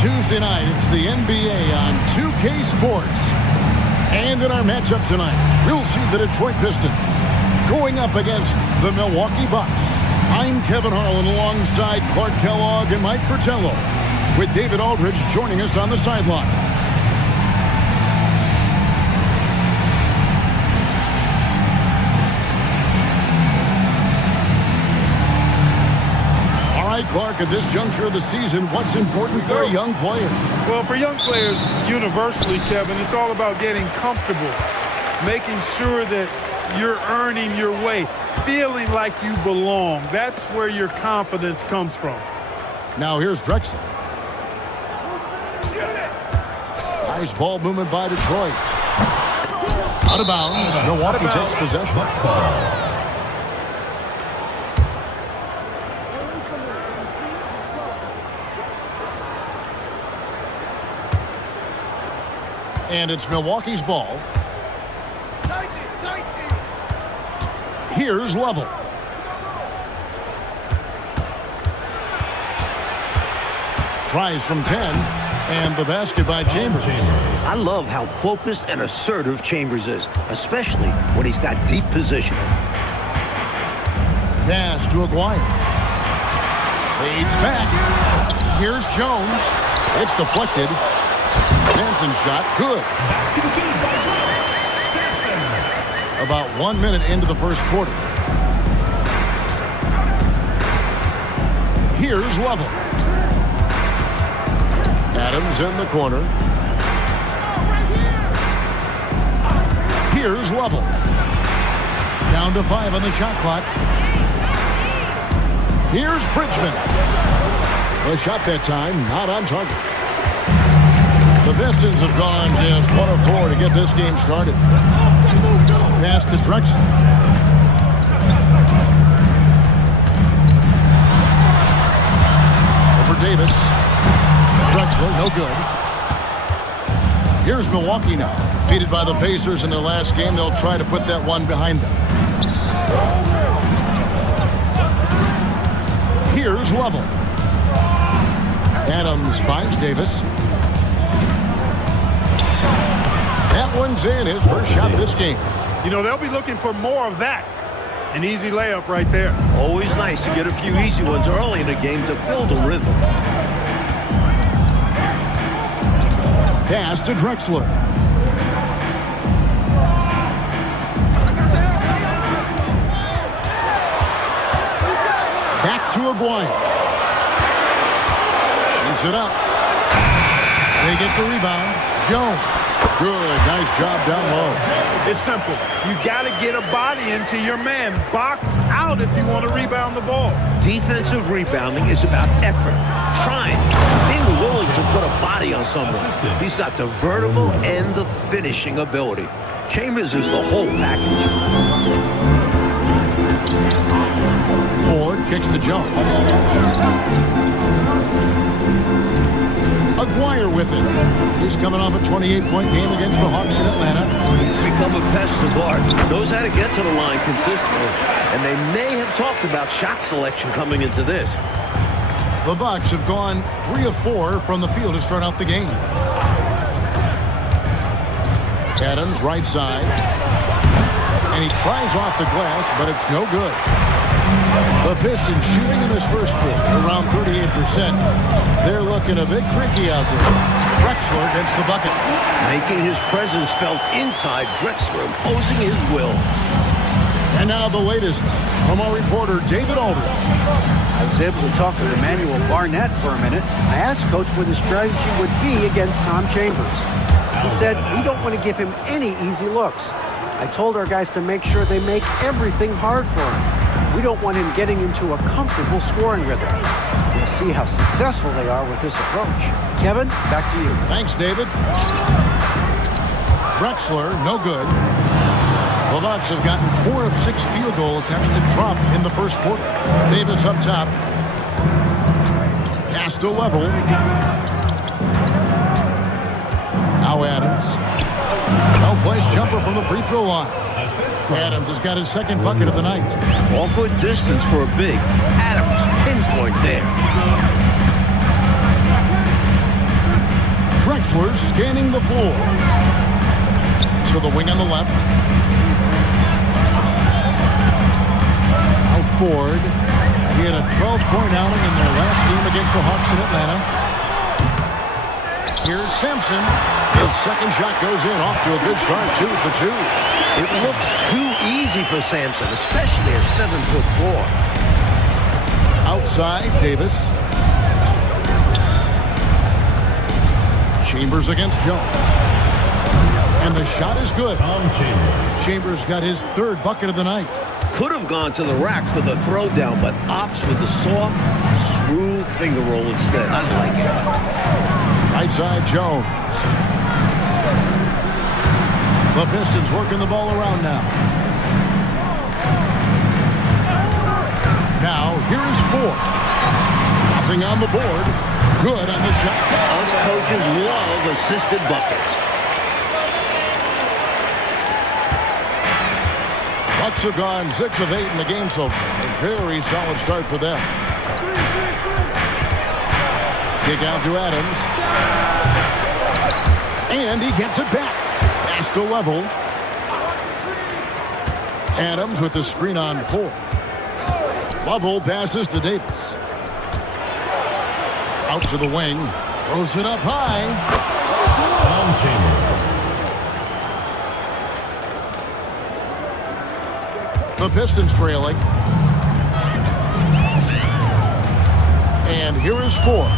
Tuesday night, it's the NBA on 2K Sports. And in our matchup tonight, we'll see the Detroit Pistons going up against the Milwaukee Bucks. I'm Kevin Harlan alongside Clark Kellogg and Mike Fratello, with David Aldridge joining us on the sideline. Clark, at this juncture of the season, what's important for a young player? Well, for young players, universally, Kevin, it's all about getting comfortable, making sure that you're earning your way, feeling like you belong. That's where your confidence comes from. Now here's Drexler. Nice ball movement by Detroit. Out of bounds. Milwaukee takes possession. And it's Milwaukee's ball. Here's Level. Tries from 10. And the basket by Chambers. I love how focused and assertive Chambers is, especially when he's got deep positioning. Pass to Aguirre. Fades back. Here's Jones. It's deflected. Sampson's shot, good. About 1 minute into the first quarter. Here's Level. Adams in the corner. Here's Level. Down to 5 on the shot clock. Here's Bridgman. The shot that time, not on target. The Pistons have gone just 1 of 4 to get this game started. Pass to Drexler. Over Davis. Drexler, no good. Here's Milwaukee now. Defeated by the Pacers in their last game, they'll try to put that one behind them. Here's Level. Adams finds Davis. That one's in, his first shot this game. You know, they'll be looking for more of that. An easy layup right there. Always nice to get a few easy ones early in the game to build a rhythm. Pass to Drexler. Back to Aguirre. Shoots it up. They get the rebound. Jones. Good. Nice job down low. It's simple. You got to get a body into your man. Box out if you want to rebound the ball. Defensive rebounding is about effort, trying, being willing to put a body on someone. He's got the vertical and the finishing ability. Chambers is the whole package. Ford kicks to Jones. Aguirre with it. He's coming off a 28-point game against the Hawks in Atlanta. He's become a pest to guard. Knows how to get to the line consistently. And they may have talked about shot selection coming into this. The Bucks have gone 3 of 4 from the field to start out the game. Adams right side. And he tries off the glass, but it's no good. The Pistons shooting in this first quarter around 38%. They're looking a bit creaky out there. Drexler against the bucket. Making his presence felt inside, Drexler imposing his will. And now the latest from our reporter, David Aldridge. I was able to talk with Emmanuel Barnett for a minute. I asked Coach what his strategy would be against Tom Chambers. He said, we don't want to give him any easy looks. I told our guys to make sure they make everything hard for him. We don't want him getting into a comfortable scoring rhythm. We'll see how successful they are with this approach. Kevin, back to you. Thanks, David. Drexler, no good. The Bucks have gotten 4 of 6 field goal attempts to drop in the first quarter. Davis up top. Pass to Level. Now Adams. No-place jumper from the free throw line. Adams has got his second bucket of the night. All good distance for a big. Adams pinpoint there. Drexler scanning the floor. To the wing on the left. Now Ford. He had a 12-point outing in their last game against the Hawks in Atlanta. Here's Sampson. His second shot goes in, off to a good start, 2 for 2. It looks too easy for Sampson, especially at 7'4". Outside, Davis. Chambers against Jones. And the shot is good. Chambers got his third bucket of the night. Could have gone to the rack for the throwdown, but opts for the soft, smooth finger roll instead. I like it. Right side, Jones. The Pistons working the ball around now. Now, here is Ford. Nothing on the board. Good on the shot. Us coaches love assisted buckets. Bucks have gone 6 of 8 in the game so far. A very solid start for them. Kick out to Adams. And he gets it back. Pass to level. Adams with the screen on 4. Lovell passes to Davis. Out to the wing. Throws it up high. The Pistons trailing. And here is Ford.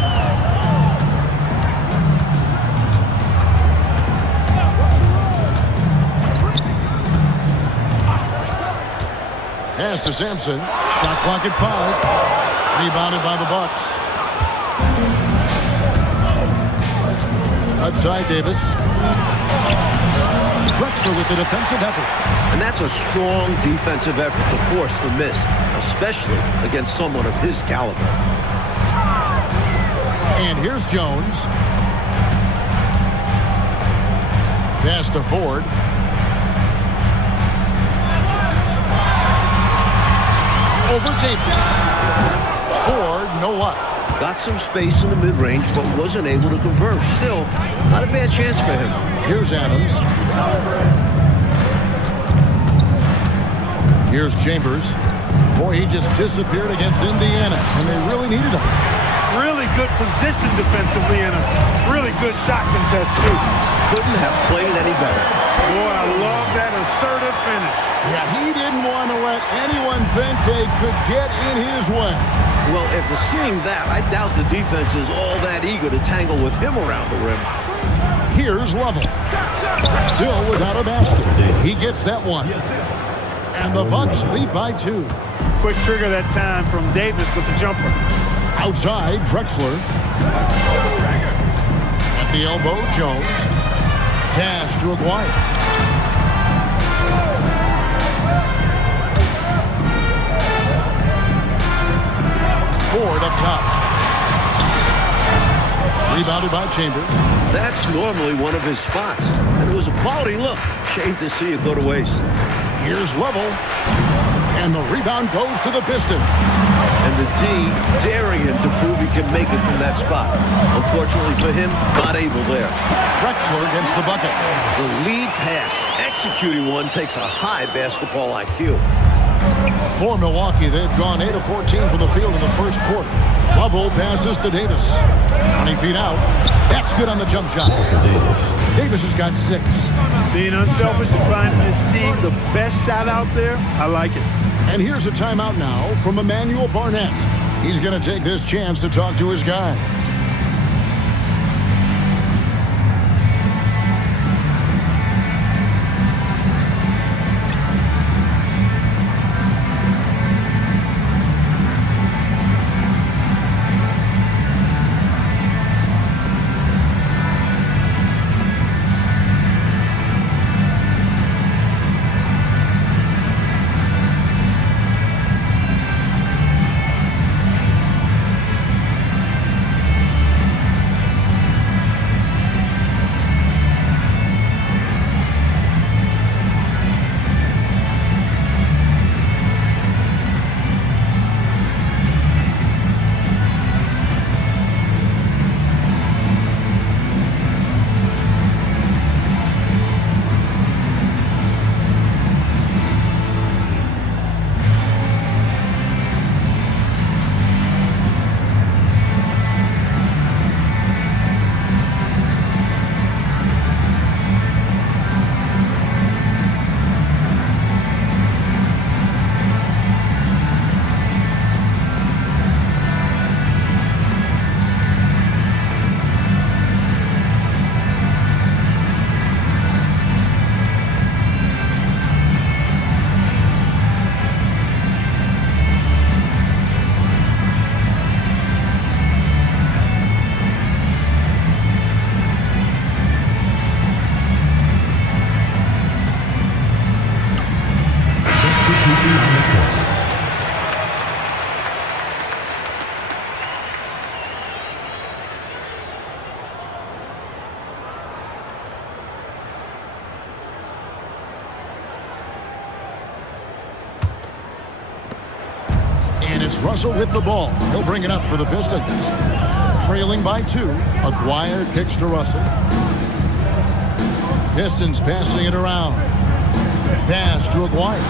Pass to Sampson. Shot clock at 5. Rebounded by the Bucks. Outside Davis. Drexler with the defensive effort. And that's a strong defensive effort to force the miss, especially against someone of his caliber. And here's Jones. Pass to Ford. Over Davis. Ford, no luck. Got some space in the mid-range, but wasn't able to convert. Still, not a bad chance for him. Here's Adams. Here's Chambers. Boy, he just disappeared against Indiana, and they really needed him. Really good position defensively and a really good shot contest, too. Couldn't have played any better. Boy, I love that assertive finish. Yeah, he didn't want to let anyone think they could get in his way. Well, after seeing that, I doubt the defense is all that eager to tangle with him around the rim. Here's Lovell. Still without a basket. He gets that one. And the Bucks lead by 2. Quick trigger that time from Davis with the jumper. Outside, Drexler. At the elbow, Jones. Pass to Aguirre. Ford up top. Rebounded by Chambers. That's normally one of his spots, and it was a quality look. Shame to see it go to waste. Here's Lovell. And the rebound goes to the Pistons. And the D daring him to prove he can make it from that spot. Unfortunately for him, not able there. Drexler against the bucket. The lead pass, executing one, takes a high basketball IQ. For Milwaukee, they've gone 8 of 14 from the field in the first quarter. Lovell passes to Davis. 20 feet out. That's good on the jump shot. Davis has got 6. Being unselfish and finding his team the best shot out there, I like it. And here's a timeout now from Emmanuel Barnett. He's going to take this chance to talk to his guys. Russell with the ball. He'll bring it up for the Pistons. Trailing by 2. Aguirre kicks to Russell. Pistons passing it around. Pass to Aguirre.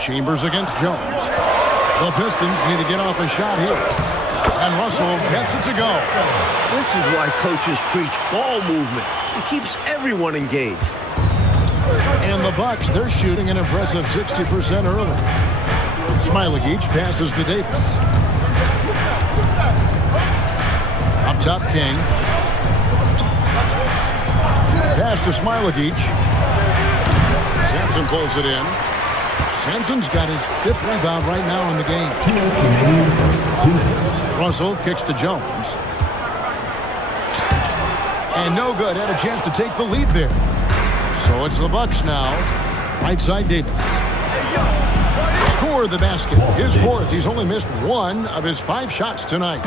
Chambers against Jones. The Pistons need to get off a shot here. And Russell gets it to go. This is why coaches preach ball movement. It keeps everyone engaged. And the Bucks, they're shooting an impressive 60% early. Smailagic passes to Davis. Up top, King. Pass to Smailagic. Sampson pulls it in. Sampson's got his 5th rebound right now in the game. 2 minutes remaining in the first. 2 minutes. Russell kicks to Jones. And no good. Had a chance to take the lead there. So it's the Bucks now. Right side, Davis. Score the basket. His 4th. He's only missed 1 of his 5 shots tonight.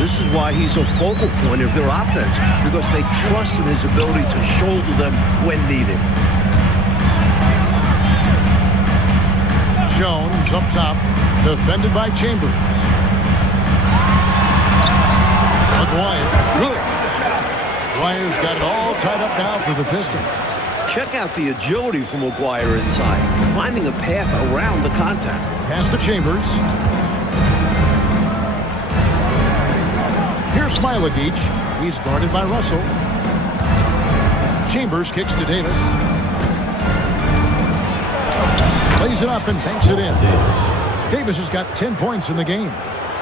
This is why he's a focal point of their offense, because they trust in his ability to shoulder them when needed. Jones up top, defended by Chambers. Aguirre, good. Aguirre's got it all tied up now for the Pistons. Check out the agility from Aguirre inside, finding a path around the contact. Pass to Chambers. Here's Smailagic. He's guarded by Russell. Chambers kicks to Davis. Plays it up and banks it in. Davis has got 10 points in the game.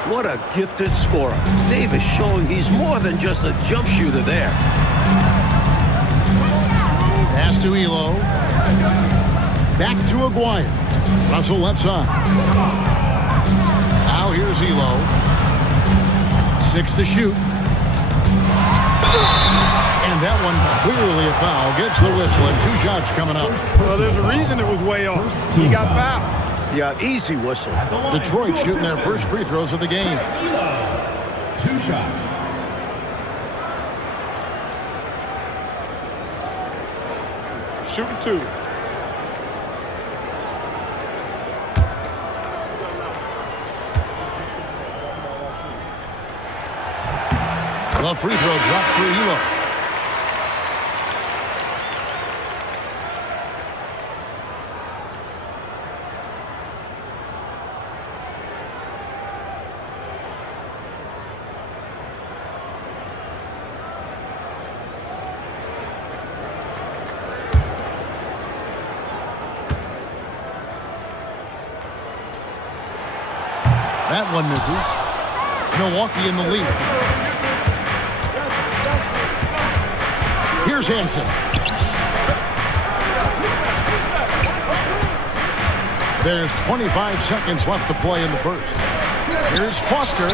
What a gifted scorer. Davis showing he's more than just a jump shooter there. Pass to Elo. Back to Aguirre. Russell left side. Now here's Elo. 6 to shoot. And that one clearly a foul. Gets the whistle and 2 shots coming up. Well, there's a reason it was way off. He got fouled. Yeah, easy whistle. Detroit shooting their first free throws of the game. 2 shots. Shooting 2. The free throw drops for Elo. That one misses. Milwaukee in the lead. Here's Hansen. There's 25 seconds left to play in the first. Here's Foster.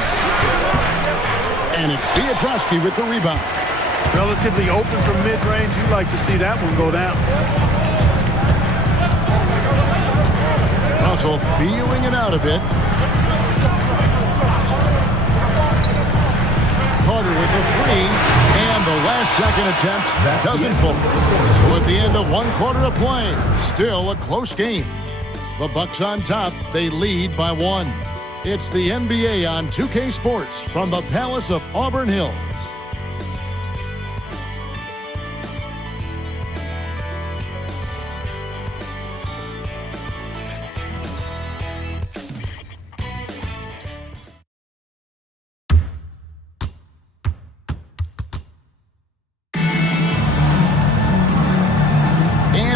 And it's Pietrowski with the rebound. Relatively open from mid-range. You'd like to see that one go down. Russell feeling it out a bit. Carter with the 3, and the last second attempt doesn't fall. So at the end of 1 quarter of play, still a close game. The Bucks on top, they lead by 1. It's the NBA on 2K Sports from the Palace of Auburn Hills.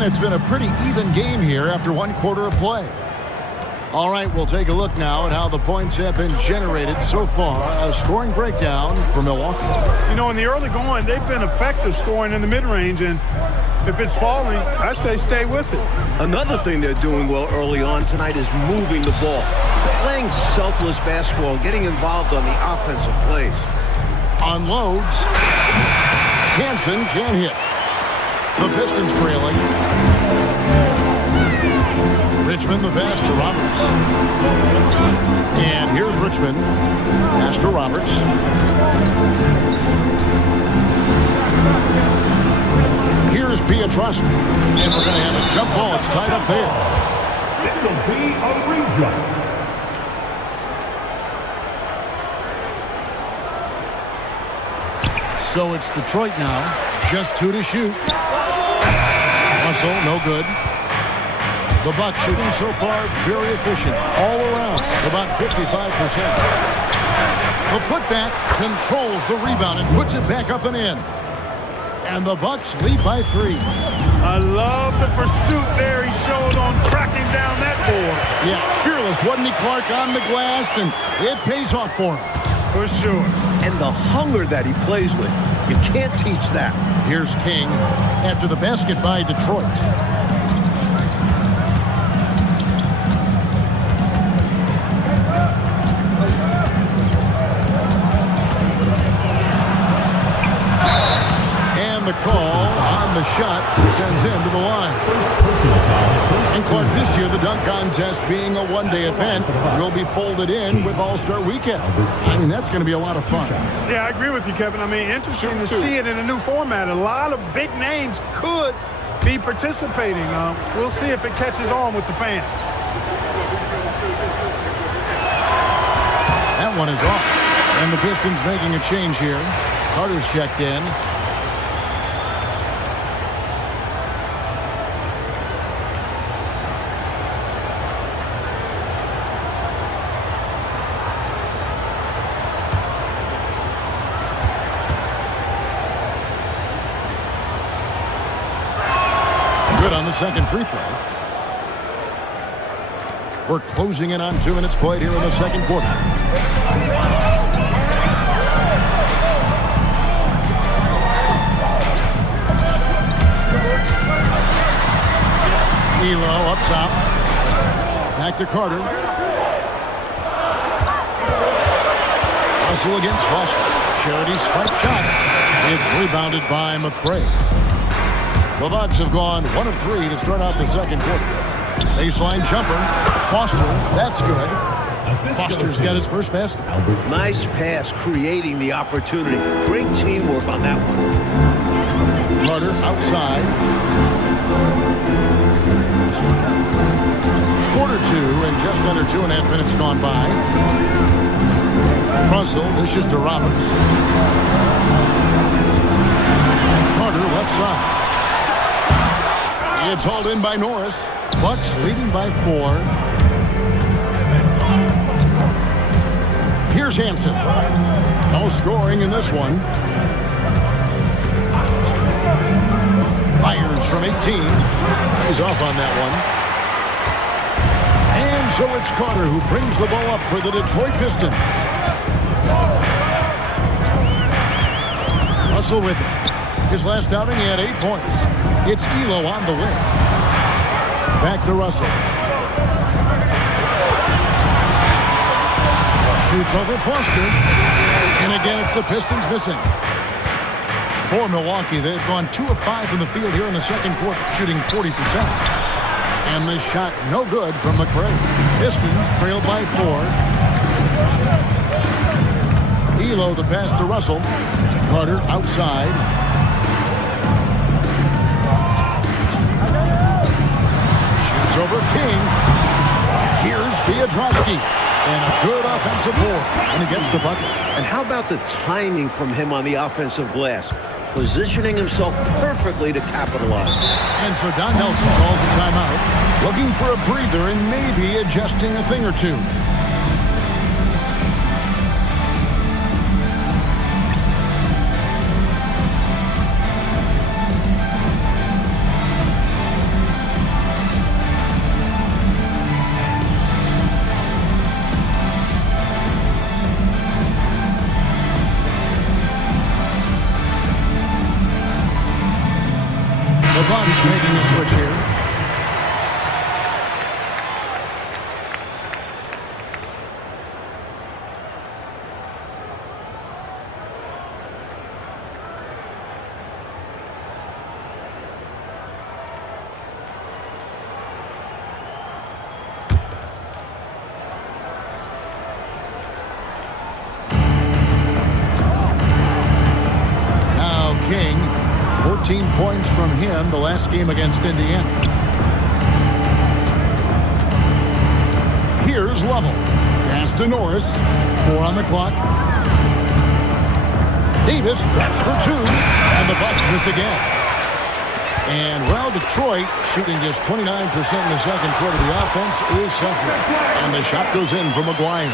It's been a pretty even game here after 1 quarter of play. All right, we'll take a look now at how the points have been generated so far. A scoring breakdown for Milwaukee. You know, in the early going, they've been effective scoring in the mid-range, and if it's falling, I say stay with it. Another thing they're doing well early on tonight is moving the ball. Playing selfless basketball, getting involved on the offensive plays. Unloads. Hansen can't hit. The Pistons trailing. Richmond the pass to Roberts. And here's Richmond. Pass to Roberts. Here's Pietrowski. And we're going to have a jump ball. It's tied up there. It'll be a redraw. So it's Detroit now. Just 2 to shoot. Russell, no good. The Bucks shooting so far very efficient. All around, about 55%. The putback controls the rebound and puts it back up and in. And the Bucks lead by 3. I love the pursuit there he showed on tracking down that board. Yeah, fearless, wasn't he, Clark, on the glass, and it pays off for him. For sure. And the hunger that he plays with. You can't teach that. Here's King after the basket by Detroit. The call on the shot sends him to the line. And Clark, this year the dunk contest being a one-day event will be folded in with All-Star Weekend. I mean, that's going to be a lot of fun. Yeah, I agree with you, Kevin. I mean, interesting to see it in a new format. A lot of big names could be participating. We'll see if it catches on with the fans. That one is off. And the Pistons making a change here. Carter's checked in. On the second free throw. We're closing in on 2 minutes played here in the second quarter. Elo up top. Back to Carter. Russell against Foster. Charity swipe shot. It's rebounded by McCray. The Bucks have gone 1 of 3 to start out the second quarter. Baseline jumper. Foster, that's good. Foster's got his first basket. Nice pass, creating the opportunity. Great teamwork on that one. Carter outside. Quarter 2 and just under 2.5 minutes gone by. Russell dishes to Roberts. Carter left side. It's hauled in by Norris. Bucks leading by 4. Here's Hansen. No scoring in this one. Fires from 18. He's off on that one. And so it's Carter who brings the ball up for the Detroit Pistons. Russell with it. His last outing, he had 8 points. It's Elo on the wing. Back to Russell. Shoots over Foster. And again, it's the Pistons missing. For Milwaukee, they've gone 2 of 5 from the field here in the second quarter, shooting 40%. And this shot no good from McCray. Pistons trailed by 4. Elo the pass to Russell. Carter outside. Over King. Here's Pietrowski. And a good offensive board. And he gets the bucket. And how about the timing from him on the offensive glass? Positioning himself perfectly to capitalize. And so Don Nelson calls a timeout. Looking for a breather and maybe adjusting a thing or two. The Bucks making a switch here. Now King. 14 points from him the last game against Indiana. Here's Lovell. Pass to Norris. 4 on the clock. Davis, that's for 2. And the Bucks miss again. And, well, Detroit shooting just 29% in the second quarter. The offense is suffering. And the shot goes in from Aguirre.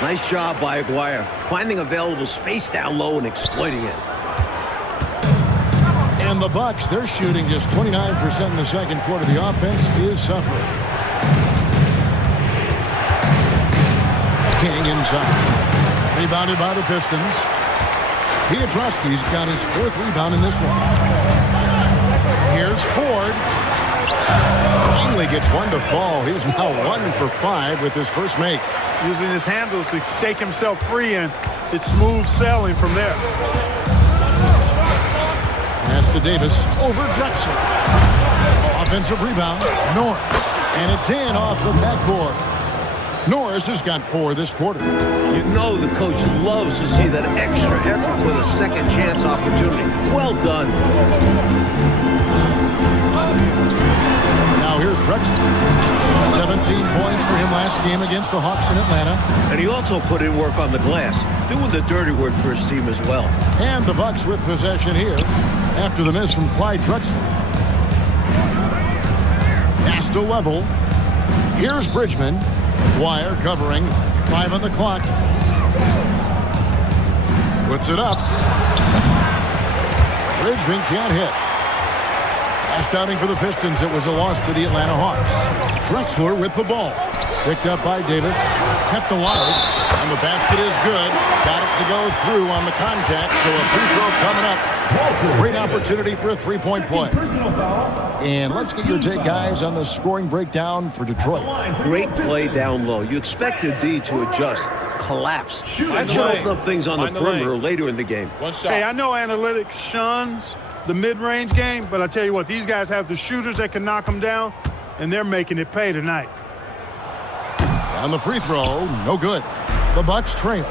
Nice job by Aguirre, finding available space down low and exploiting it. And the Bucks, they're shooting just 29% in the second quarter. The offense is suffering. King inside. Rebounded by the Pistons. Piotrowski's got his 4th rebound in this one. Here's Ford. Finally gets one to fall. He's now 1 for 5 with his first make. Using his handles to shake himself free, and it's smooth sailing from there. Pass to Davis over Drexler. Offensive rebound, Norris. And it's in off the backboard. Norris has got 4 this quarter. You know the coach loves to see that extra effort for the second chance opportunity. Well done. Now here's Drexler. 17 points for him last game against the Hawks in Atlanta. And he also put in work on the glass, doing the dirty work for his team as well. And the Bucks with possession here after the miss from Clyde Drexler. Pass to Lovell. Here's Bridgman. Aguirre covering. 5 on the clock. Puts it up. Bridgman can't hit. Last outing for the Pistons, it was a loss to the Atlanta Hawks. Drexler with the ball. Picked up by Davis. Kept alive. And the basket is good. Got it to go through on the contact. So a free throw coming up. Great opportunity for a 3-point play. And let's get your take, guys, on the scoring breakdown for Detroit. Great play down low. You expect the D to adjust, collapse. That should open up things on the perimeter later in the game. Hey, I know analytics shuns the mid-range game, but I tell you what, these guys have the shooters that can knock them down, and they're making it pay tonight. On the free throw, no good. The Bucks trail.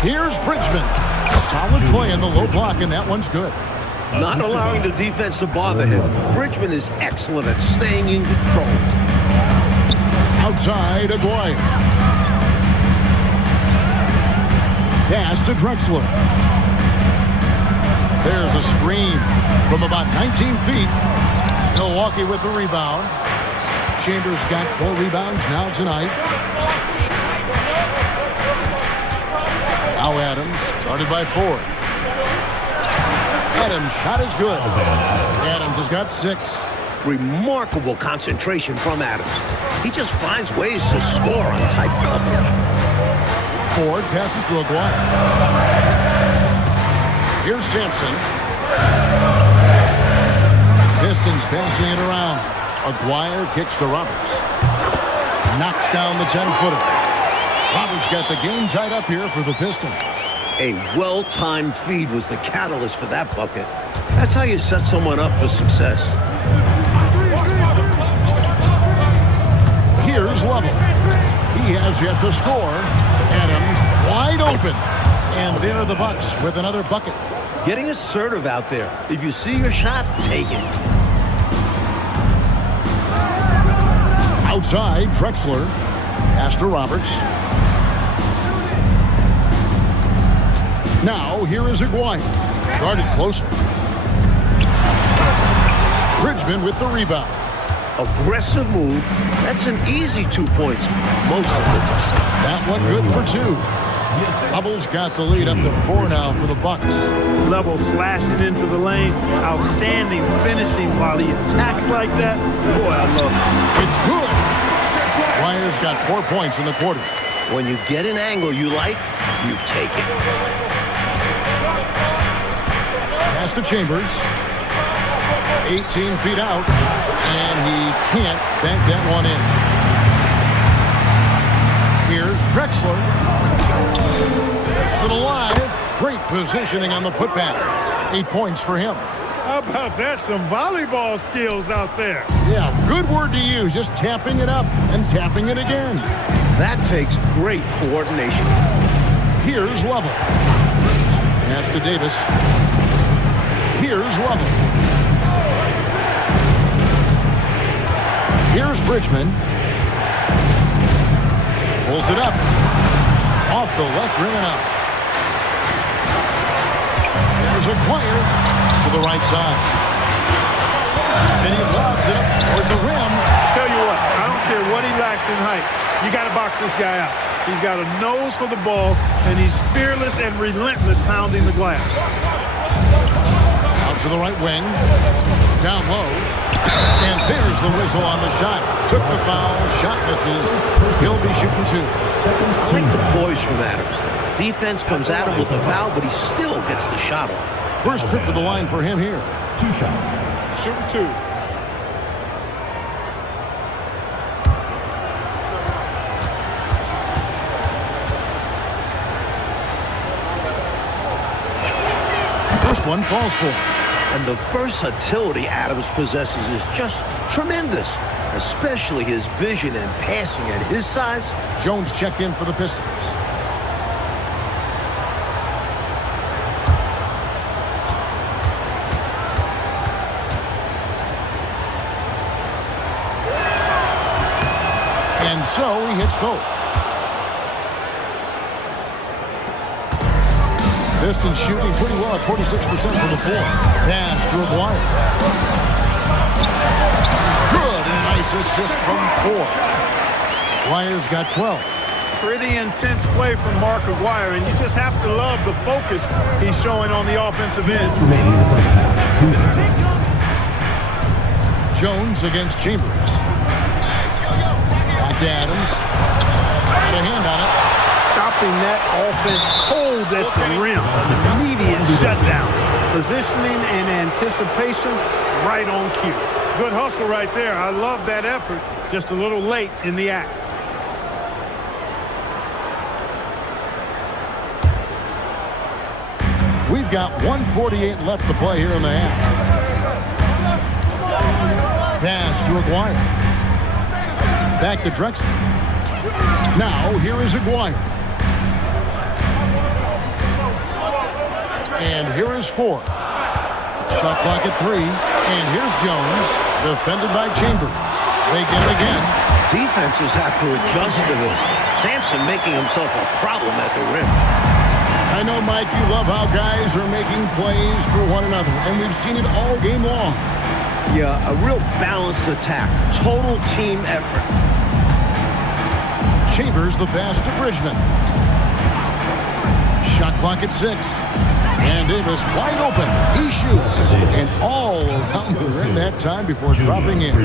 Here's Bridgman. Solid play in the low block, and that one's good. Not allowing the defense to bother him. Bridgman is excellent at staying in control. Outside, Aguirre. Pass to Drexler. There's a screen from about 19 feet. Milwaukee with the rebound. Chambers got 4 rebounds now tonight. Now Adams, started by Ford. Adams' shot is good. Adams has got 6. Remarkable concentration from Adams. He just finds ways to score on tight coverage. Ford passes to Aguirre. Here's Sampson. Pistons passing it around. Aguirre kicks to Roberts. Knocks down the 10-footer. Roberts got the game tied up here for the Pistons. A well-timed feed was the catalyst for that bucket. That's how you set someone up for success. Here's Lovell. He has yet to score. Adams wide open. And there are the Bucks with another bucket. Getting assertive out there. If you see your shot, take it. Outside, Drexler. Pass to Roberts. Now, here is Aguirre. Guarded closer. Bridgman with the rebound. Aggressive move. That's an easy 2 points most of the time. That one good for 2. Lovell's got the lead up to 4 now for the Bucks. Lovell slashing into the lane. Outstanding finishing while he attacks like that. Boy, I love it. It's good. Aguirre's got 4 points in the quarter. When you get an angle you like, you take it. Pass to Chambers. 18 feet out. And he can't bank that one in. Here's Drexler. It's it alive. Great positioning on the putback. 8 points for him. How about that? Some volleyball skills out there. Yeah, good word to use. Just tapping it up and tapping it again. That takes great coordination. Here's Lovell. Pass to Davis. Here's Lovell. Here's Bridgman. Pulls it up. Off the left rim and out. There's Aguirre to the right side. And he lobs it up toward the rim. Tell you what, I don't care what he lacks in height. You got to box this guy out. He's got a nose for the ball, and he's fearless and relentless pounding the glass. Out to the right wing. Down low. And there's the whistle on the shot. Took the foul. Shot misses. He'll be shooting two. I like the poise from Adams. Defense comes at him with the foul, but he still gets the shot off. First trip to the line for him here. 2 shots. Shooting two. First one falls for. And the versatility Adams possesses is just tremendous, especially his vision and passing at his size. Jones checked in for the Pistons. And so he hits both. Pistons shooting pretty well at 46% from the floor. Pass to Aguirre. Good, and a nice assist from 4. Aguirre's got 12. Pretty intense play from Mark Aguirre, and you just have to love the focus he's showing on the offensive end. Remaining in the first half. 2 minutes. Jones against Chambers. Back to Adams. Got a hand on it. Stopping that offense cold at the rim. Immediate shutdown. Positioning and anticipation right on cue. Good hustle right there. I love that effort. Just a little late in the act. We've got 1:48 left to play here in the half. Pass to Aguirre. Back to Drexler. Now here is Aguirre. And here is 4. Shot clock at 3. And here's Jones, defended by Chambers. They get it again. Defenses have to adjust to this. Sampson making himself a problem at the rim. I know, Mike, you love how guys are making plays for one another, and we've seen it all game long. Yeah, a real balanced attack. Total team effort. Chambers the pass to Bridgman. Shot clock at 6. And Davis wide open. He shoots. And all around the rim that time before dropping in.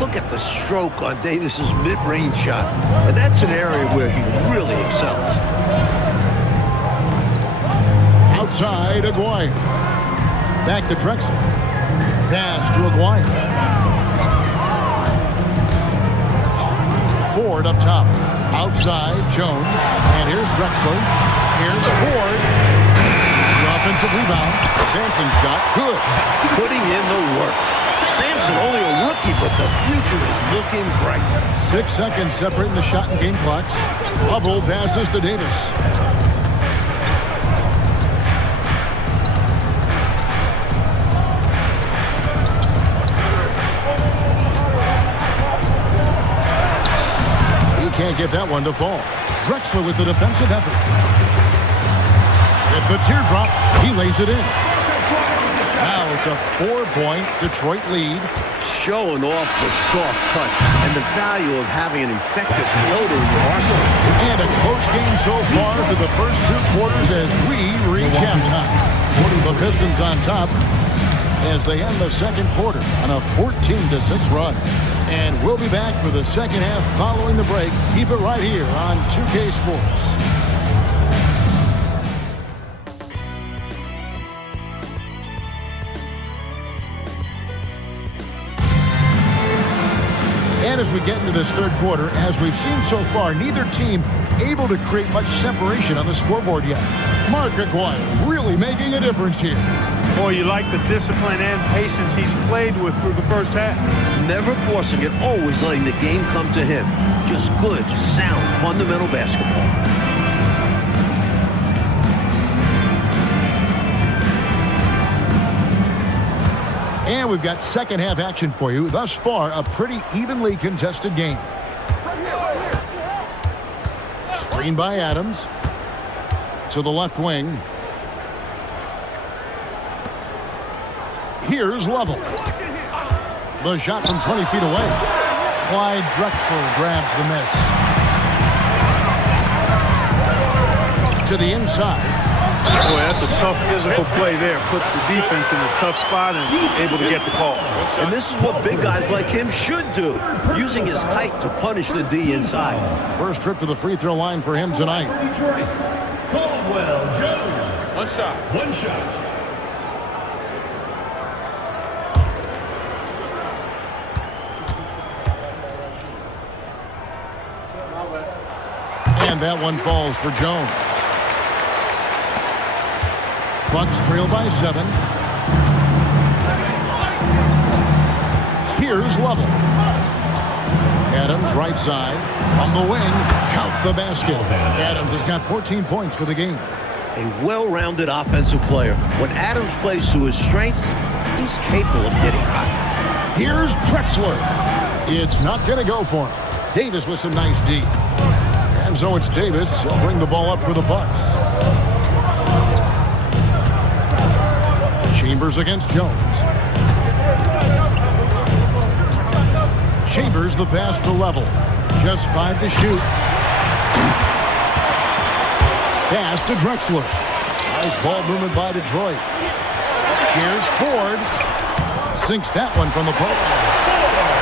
Look at the stroke on Davis's mid-range shot. And that's an area where he really excels. Outside, Aguirre. Back to Drexler. Pass to Aguirre. Ford up top. Outside, Jones. And here's Drexler. Here's Ford. The offensive rebound. Sampson's shot. Good. Putting in the work. Sampson only a rookie, but the future is looking bright. 6 seconds separating the shot and game clocks. Bubble passes to Davis. Can't get that one to fall. Drexler with the defensive effort. At the teardrop, he lays it in. Now it's a 4-point Detroit lead. Showing off the soft touch and the value of having an effective floater in your arsenal. And a close game so far to the first 2 quarters as we reach halftime. The Pistons on top as they end the second quarter on a 14-6 run. And we'll be back for the second half following the break. Keep it right here on 2K Sports. And as we get into this third quarter, as we've seen so far, neither team able to create much separation on the scoreboard yet. Mark Aguirre really making a difference here. Boy, you like the discipline and patience he's played with through the first half. Never forcing it, always letting the game come to him. Just good, sound, fundamental basketball. And we've got second half action for you. Thus far, a pretty evenly contested game. Screen by Adams. To the left wing. Here's Level. The shot from 20 feet away. Clyde Drexler grabs the miss. To the inside. Boy, that's a tough physical play there. Puts the defense in a tough spot and able to get the call. And this is what big guys like him should do, using his height to punish the D inside. First trip to the free throw line for him tonight. Detroit, Caldwell Jones. One shot. One shot. And that one falls for Jones. Bucks trail by 7. Here's Level. Adams right side. From the wing. Count the basket. Adams has got 14 points for the game. A well-rounded offensive player. When Adams plays to his strengths, he's capable of getting hot. Here's Drexler. It's not going to go for him. Davis with some nice D. And so it's Davis. He'll bring the ball up for the Bucks. Chambers against Jones. Chambers the pass to Level. Just 5 to shoot. Pass to Drexler. Nice ball movement by Detroit. Here's Ford. Sinks that one from the post.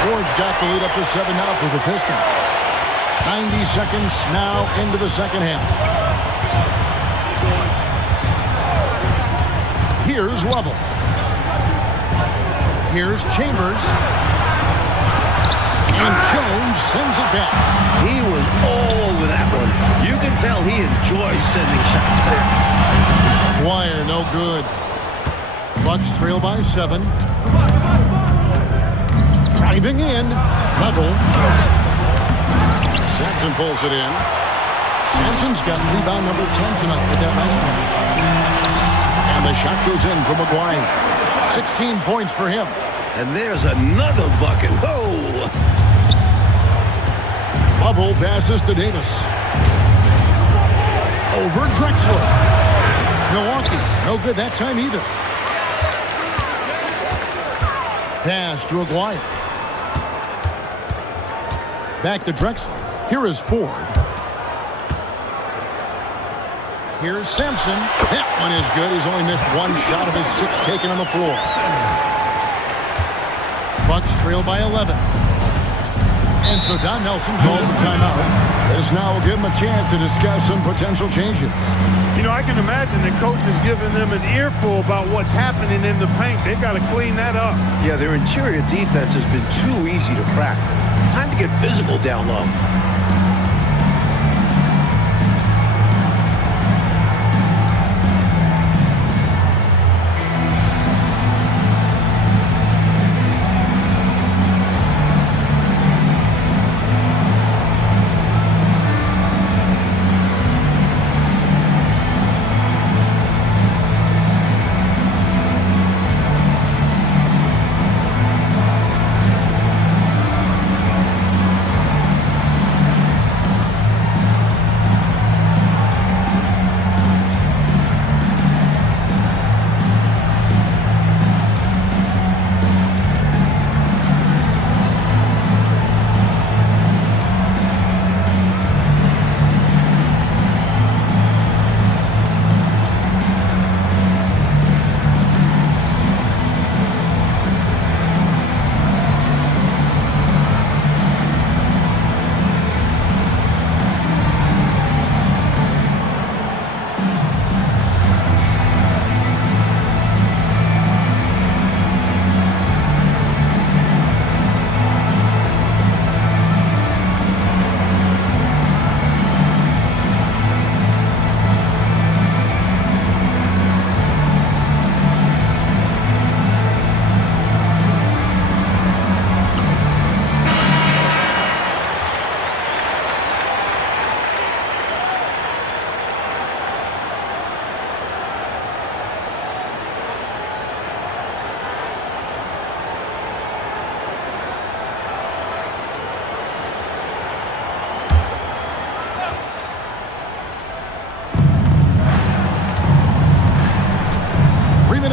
Ford's got the lead up to 7 now for the Pistons. 90 seconds now into the second half. Here's Level. Here's Chambers. And Jones sends it back. He was all over that one. You can tell he enjoys sending shots back. Wire, no good. Bucks trail by 7. Driving in. Level. Sampson pulls it in. Sampson's got rebound number 10 tonight with that last one. And the shot goes in from Aguirre. 16 points for him. And there's another bucket. Whoa! Bubble passes to Davis. Over Drexler. Milwaukee, no good that time either. Pass to Aguirre. Back to Drexler. Here is Ford. Here's Sampson. That one is good. He's only missed one shot of his 6 taken on the floor. Bucks trail by 11. And so Don Nelson calls a timeout. This now will give him a chance to discuss some potential changes. You know, I can imagine the coach is giving them an earful about what's happening in the paint. They've got to clean that up. Yeah, their interior defense has been too easy to crack. Time to get physical down low.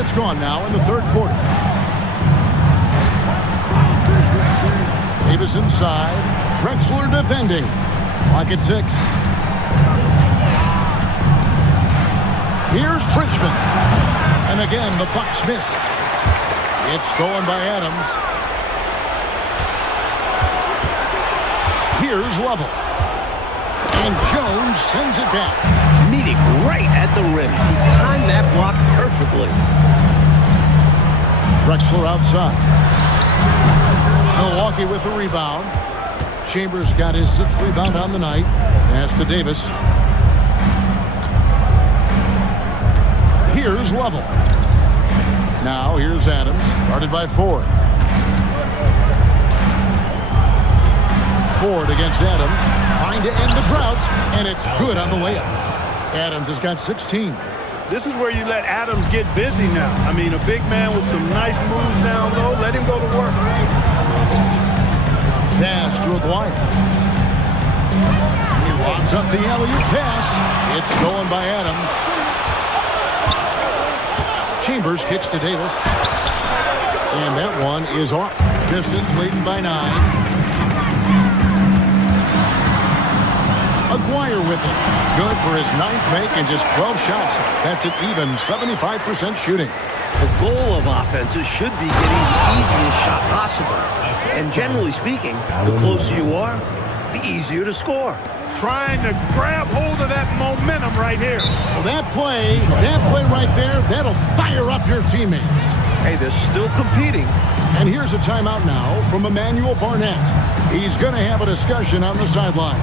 minutes gone now in the third quarter. Davis inside. Drexler defending. Clock at 6. Here's Bridgman. And again, the Bucks miss. It's stolen by Adams. Here's Lovell. And Jones sends it back. Meeting right at the rim. He timed that block perfectly. Drexler outside. Milwaukee with the rebound. Chambers got his 6th rebound on the night. Pass to Davis. Here's Lovell. Now here's Adams, guarded by Ford. Ford against Adams, trying to end the drought, and it's good on the layup. Adams has got 16. This is where you let Adams get busy now. I mean, a big man with some nice moves down low. Let him go to work. Pass to Aguirre. He lobs up the alley-oop pass. It's stolen by Adams. Chambers kicks to Davis. And that one is off. Pistons leading by 9. Aguirre with it. Good for his 9th make and just 12 shots. That's an even 75% shooting. The goal of offenses should be getting the easiest shot possible. And generally speaking, the closer you are, the easier to score. Trying to grab hold of that momentum right here. Well, that play right there, that'll fire up your teammates. Hey, they're still competing. And here's a timeout now from Emmanuel Barnett. He's going to have a discussion on the sideline.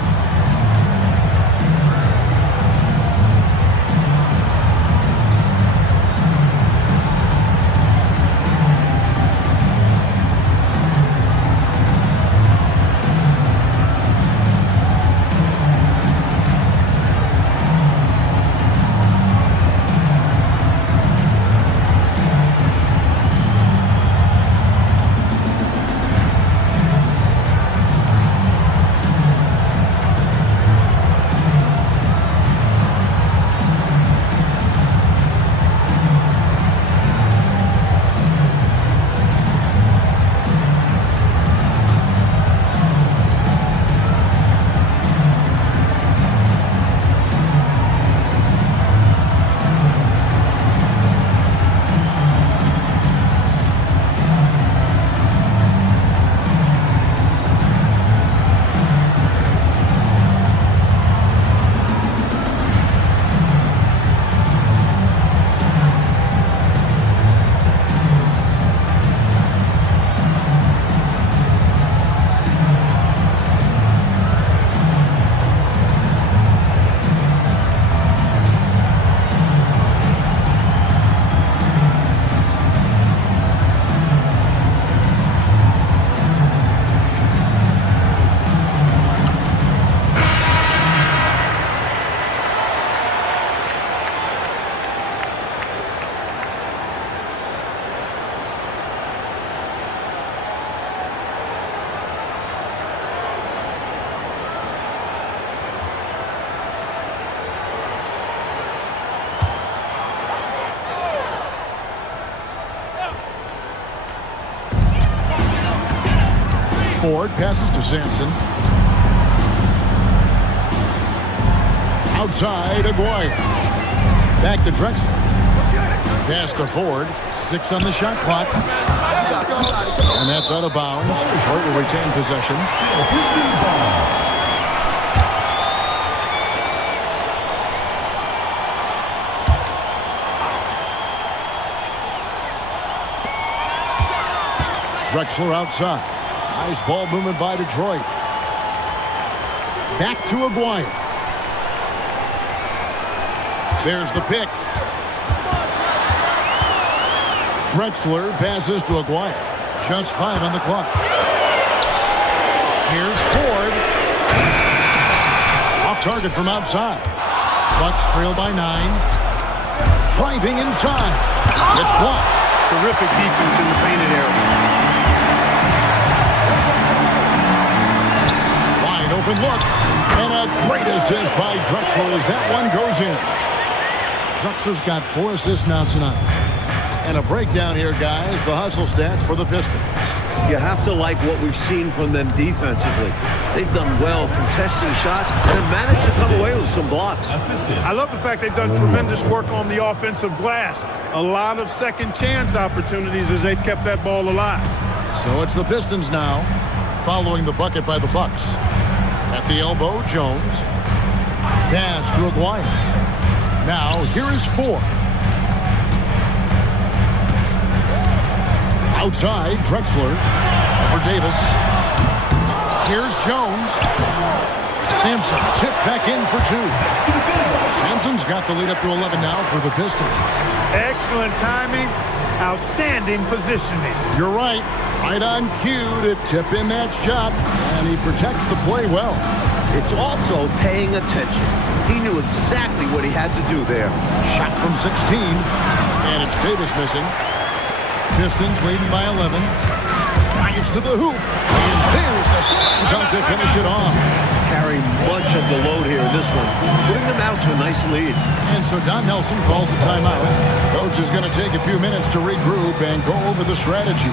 Ford passes to Sampson. Outside, Aguirre. Back to Drexler. Pass to Ford. 6 on the shot clock. And that's out of bounds. Detroit will retain possession. Drexler outside. Nice ball movement by Detroit. Back to Aguirre. There's the pick. Drexler passes to Aguirre. Just 5 on the clock. Here's Ford. Off target from outside. Bucks trail by 9. Driving inside. It's blocked. Terrific defense in the painted area. Wide open look. And a great assist by Drexler as that one goes in. Drexler's got 4 assists now tonight. And a breakdown here, guys. The hustle stats for the Pistons. You have to like what we've seen from them defensively. They've done well contesting shots and managed to come away with some blocks. I love the fact they've done tremendous work on the offensive glass. A lot of second chance opportunities as they've kept that ball alive. So it's the Pistons now, following the bucket by the Bucks. At the elbow, Jones. Pass to Aguirre. Now, here is 4. Outside, Drexler for Davis. Here's Jones. Sampson tipped back in for 2. Sampson's got the lead up to 11 now for the Pistons. Excellent timing, outstanding positioning. You're right. Right on cue to tip in that shot, and he protects the play well. It's also paying attention. He knew exactly what he had to do there. Shot from 16, and it's Davis missing. Pistons leading by 11. Drives to the hoop, and there's the slam dunk to finish it off. Carry much of the load here in this one, putting them out to a nice lead. And so Don Nelson calls a timeout. Coach is going to take a few minutes to regroup and go over the strategy.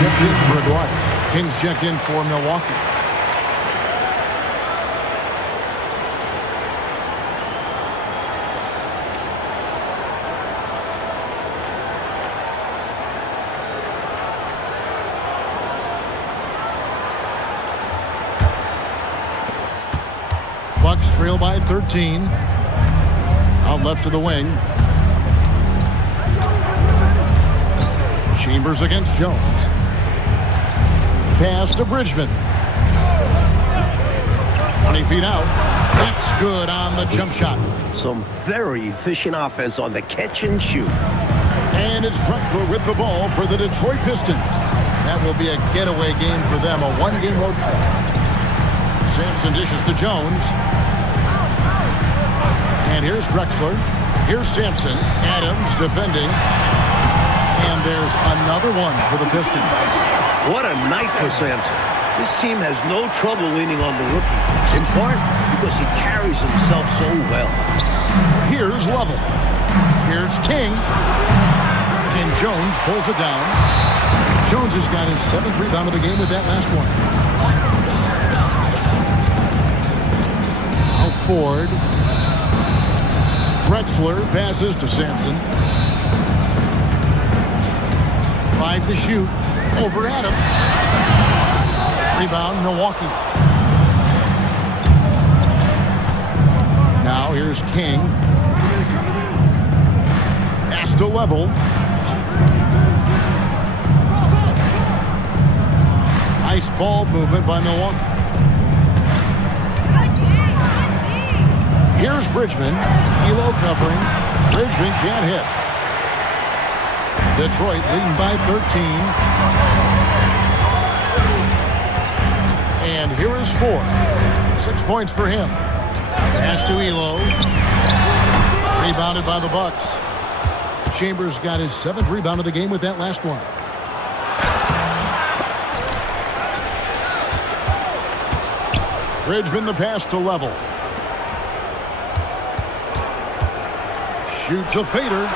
Checked in for Aguirre. Kings check in for Milwaukee. Bucks trail by 13. Out left to the wing. Chambers against Jones. Pass to Bridgman. 20 feet out. That's good on the jump shot. Some very efficient offense on the catch and shoot. And it's Drexler with the ball for the Detroit Pistons. That will be a getaway game for them, a one-game road trip. Sampson dishes to Jones. And here's Drexler. Here's Sampson. Adams defending. And there's another one for the Pistons. What a night for Sampson. This team has no trouble leaning on the rookie, in part because he carries himself so well. Here's Lovell. Here's King. And Jones pulls it down. Jones has got his 7th rebound of the game with that last one. Out Ford. Drexler passes to Sampson. 5 to shoot. Over Adams. Rebound, Milwaukee. Now here's King. Pass to Level. Nice ball movement by Milwaukee. Here's Bridgman. Elo covering. Bridgman can't hit. Detroit leading by 13. And here is 4. 6 points for him. Pass to Elo. Rebounded by the Bucks. Chambers got his 7th rebound of the game with that last one. Bridgman the pass to Level. Shoots a fader.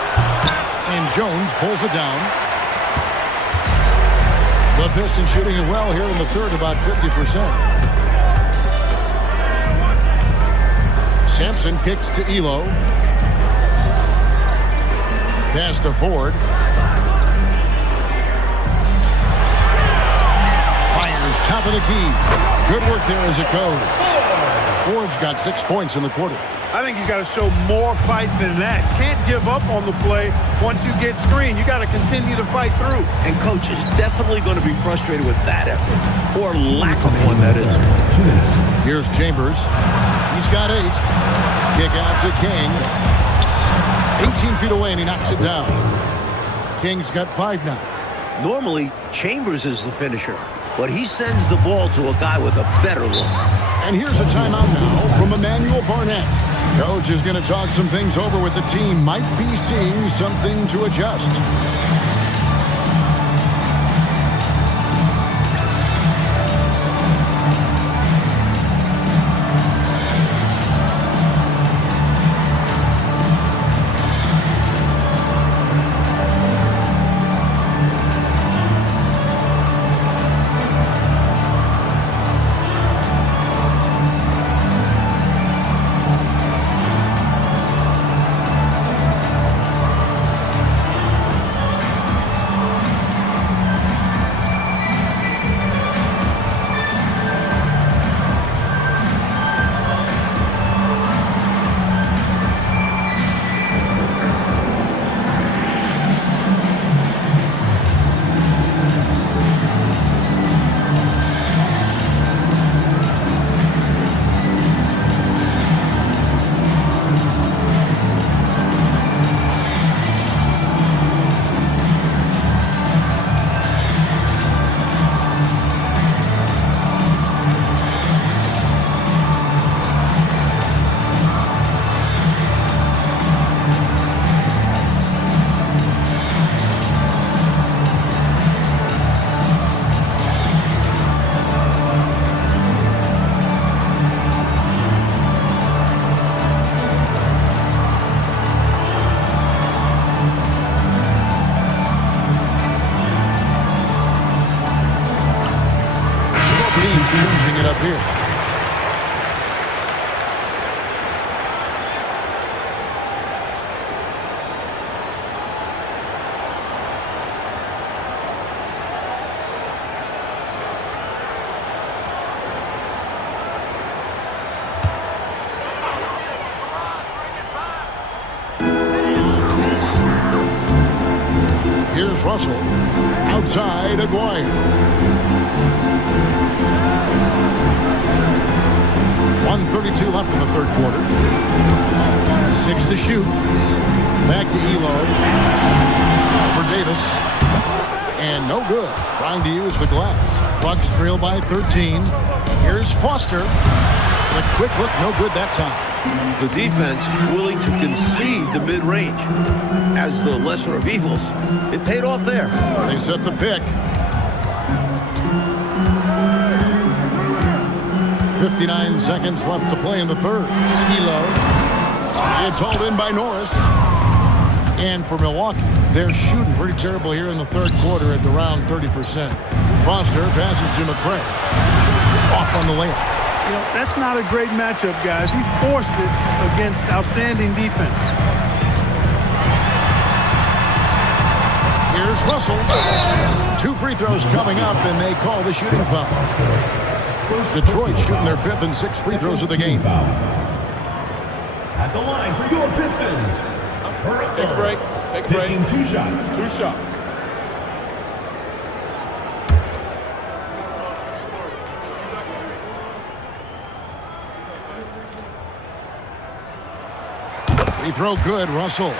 And Jones pulls it down. The Pistons shooting it well here in the third, about 50%. Sampson kicks to Elo. Pass to Ford. Fires top of the key. Good work there as it goes. Ford's got 6 points in the quarter. I think he's got to show more fight than that. Can't give up on the play once you get screened. You got to continue to fight through. And coach is definitely going to be frustrated with that effort, or lack of one, that is. Here's Chambers. He's got 8. Kick out to King. 18 feet away, and he knocks it down. King's got 5 now. Normally, Chambers is the finisher, but he sends the ball to a guy with a better look. And here's a timeout now from Emmanuel Barnett. Coach is going to talk some things over with the team. Might be seeing something to adjust. Changing it up here. Here's Russell. Outside Aguirre. 1:32 left in the third quarter. 6 to shoot. Back to Elo. For Davis. And no good. Trying to use the glass. Bucks trail by 13. Here's Foster. The quick look, no good that time. The defense willing to concede the mid-range. As the lesser of evils, it paid off there. They set the pick. 59 seconds left to play in the third. Elo. It's hauled in by Norris. And for Milwaukee, they're shooting pretty terrible here in the third quarter at around 30%. Foster passes to McCray. Off on the layup. You know, that's not a great matchup, guys. He forced it against outstanding defense. Here's Russell. 2 free throws coming up, and they call the shooting foul. Detroit shooting their 5th and 6th free throws of the game. At the line for your Pistons. Take a break. Take a break. Taking 2 shots. 2 shots. Free throw good, Russell.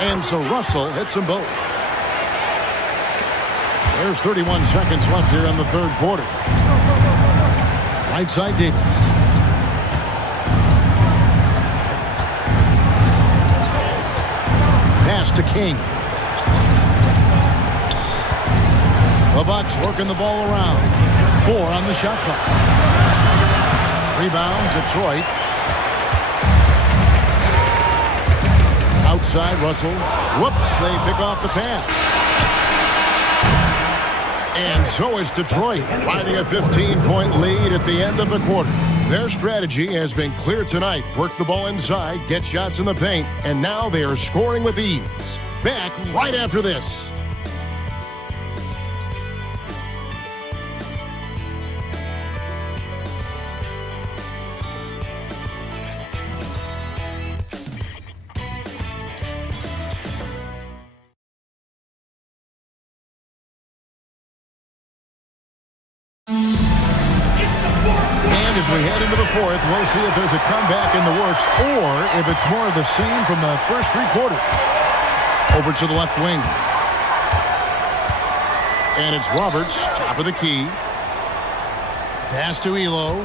And so Russell hits them both. There's 31 seconds left here in the third quarter. Right side Davis. Pass to King. The Bucks working the ball around. 4 on the shot clock. Rebound, Detroit. Outside, Russell. Whoops, they pick off the pass. And so is Detroit, finding a 15-point lead at the end of the quarter. Their strategy has been clear tonight. Work the ball inside, get shots in the paint, and now they are scoring with ease. Back right after this. As we head into the fourth, we'll see if there's a comeback in the works or if it's more of the same from the first 3 quarters. Over to the left wing. And it's Roberts, top of the key. Pass to Elo.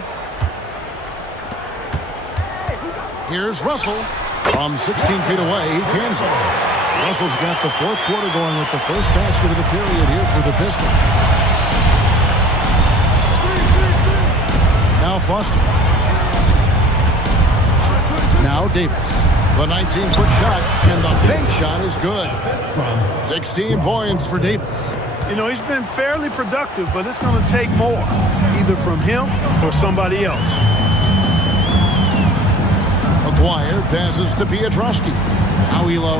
Here's Russell. From 16 feet away, he cans it. Russell's got the fourth quarter going with the first basket of the period here for the Pistons. Now Foster. Now Davis. The 19-foot shot, and the bank shot is good. 16 points for Davis. You know, he's been fairly productive, but it's going to take more, either from him or somebody else. Aguirre passes to Pietrowski. Now Elo.